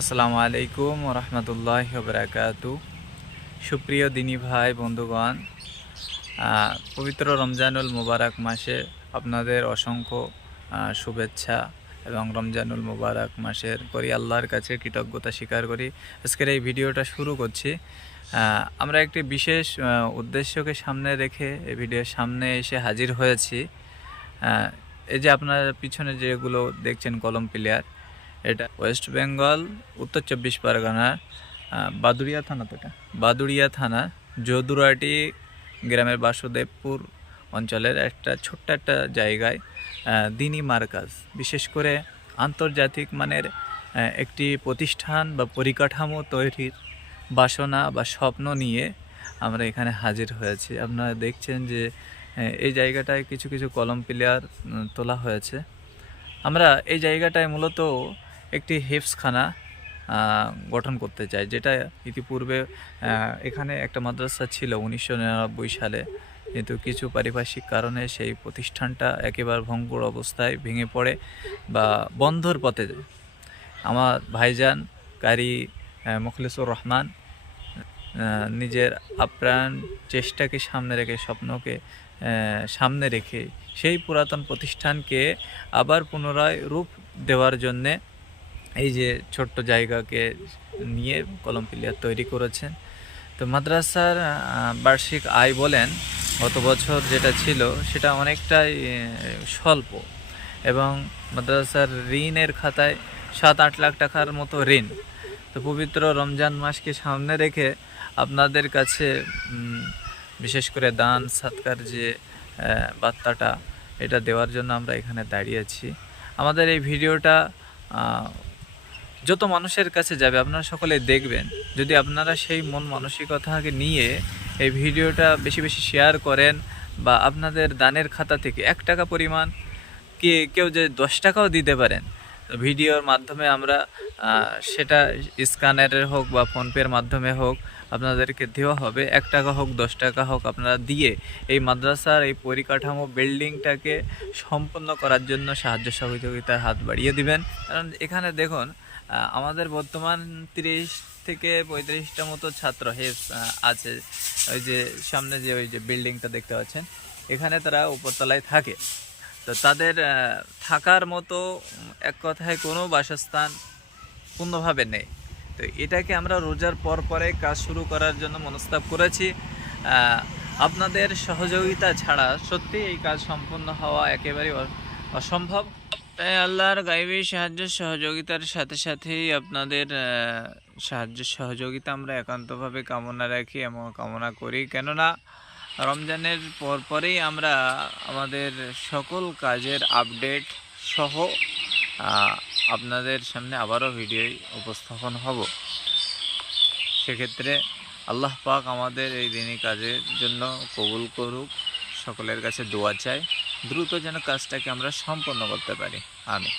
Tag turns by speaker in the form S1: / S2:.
S1: আসসালামু আলাইকুম রহমতুল্লাহ বরাকাতু সুপ্রিয় দিনী ভাই, বন্ধুগণ পবিত্র রমজানুল মুবারক মাসে আপনাদের অসংখ্য শুভেচ্ছা এবং রমজানুল মুবারক মাসের করি আল্লাহর কাছে কৃতজ্ঞতা স্বীকার করি। আজকের এই ভিডিওটা শুরু করছি। আমরা একটি বিশেষ উদ্দেশ্যকে সামনে রেখে এই ভিডিওর সামনে এসে হাজির হয়েছি। এই যে আপনার পিছনে যেগুলো দেখছেন কলম প্লেয়ার এটা ওয়েস্ট বেঙ্গল, উত্তর চব্বিশ পরগনার বাদুড়িয়া থানা তো এটা বাদুড়িয়া থানা, যদুরাটি গ্রামের বাসুদেবপুর অঞ্চলের একটা ছোট্ট একটা জায়গায় দিনী মার্কাজ। বিশেষ করে আন্তর্জাতিক মানের একটি প্রতিষ্ঠান বা পরিকাঠামো তৈরির বাসনা বা স্বপ্ন নিয়ে আমরা এখানে হাজির হয়েছি। আপনারা দেখছেন যে এই জায়গাটায় কিছু কিছু কলম প্লেয়ার তোলা হয়েছে। আমরা এই জায়গাটায় মূলত একটি হেফসখানা গঠন করতে চায়, যেটা ইতিপূর্বে এখানে একটা মাদ্রাসা ছিল উনিশশো নিরানব্বই সালে। কিন্তু কিছু পারিপার্শ্বিক কারণে সেই প্রতিষ্ঠানটা একেবারে ভঙ্গুর অবস্থায় ভেঙে পড়ে বা বন্ধর পথে আমার ভাইজান কারি মুখলিসুর রহমান নিজের আপ্রাণ চেষ্টাকে সামনে রেখে, স্বপ্নকে সামনে রেখে সেই পুরাতন প্রতিষ্ঠানকে আবার পুনরায় রূপ দেওয়ার জন্যে এই যে ছোট্ট জায়গাকে নিয়ে কলম প্লেয়ার তৈরি করেছেন। তো মাদ্রাসার বার্ষিক আয় বলেন, গত বছর যেটা ছিল সেটা অনেকটাই স্বল্প এবং মাদ্রাসার ঋণের খাতায় সাত আট লাখ টাকার মতো ঋণ। তো পবিত্র রমজান মাসকে সামনে রেখে আপনাদের কাছে বিশেষ করে দান, সাতকার যে বার্তাটা, এটা দেওয়ার জন্য আমরা এখানে দাঁড়িয়েছি আমাদের এই ভিডিওটা যত মানুষের কাছে যাবে, আপনারা সকলে দেখবেন। যদি আপনারা সেই মন মানসিকতাকে নিয়ে এই ভিডিওটা বেশি বেশি শেয়ার করেন বা আপনাদের দানের খাতা থেকে এক টাকা পরিমাণ কে কেউ যে দশ টাকাও দিতে পারেন ভিডিওর মাধ্যমে আমরা সেটা স্ক্যানারের হোক বা ফোনপের মাধ্যমে হোক, আপনাদেরকে দেওয়া হবে। এক টাকা হোক, দশ টাকা হোক, আপনারা দিয়ে এই মাদ্রাসার এই পরিকাঠামো বিল্ডিংটাকে সম্পন্ন করার জন্য সাহায্য সহযোগিতার হাত বাড়িয়ে দিবেন। কারণ এখানে দেখুন আমাদের বর্তমান তিরিশ থেকে পঁয়ত্রিশটা মতো ছাত্র হেস আছে। ওই যে সামনে যে, ওই যে বিল্ডিংটা দেখতে পাচ্ছেন, এখানে তারা উপরতলায় থাকে। তো তাদের থাকার মতো এক কথায় কোনো বাসস্থান পূর্ণভাবে নেই। তো এটাকে আমরা রোজার পর পরে কাজ শুরু করার জন্য মনস্তাব করেছি। আপনাদের সহযোগিতা ছাড়া সত্যি এই কাজ সম্পূর্ণ হওয়া একেবারে অসম্ভব। তাই আল্লাহর গাইবী সাহায্য সহযোগিতার সাথে সাথেই আপনাদের সাহায্য সহযোগিতা আমরা একান্তভাবে কামনা রাখি এবং কামনা করি। কেননা রমজানের পর পরেই আমরা আমাদের সকল কাজের আপডেট সহ আপনাদের সামনে আবারও ভিডিও উপস্থাপন হব। সেক্ষেত্রে আল্লাহ পাক আমাদের এই দিনই কাজের জন্য কবুল করুক, সকলের কাছে দোয়া চাই, দ্রুত যেন কাজটাকে আমরা সম্পন্ন করতে পারি। আমি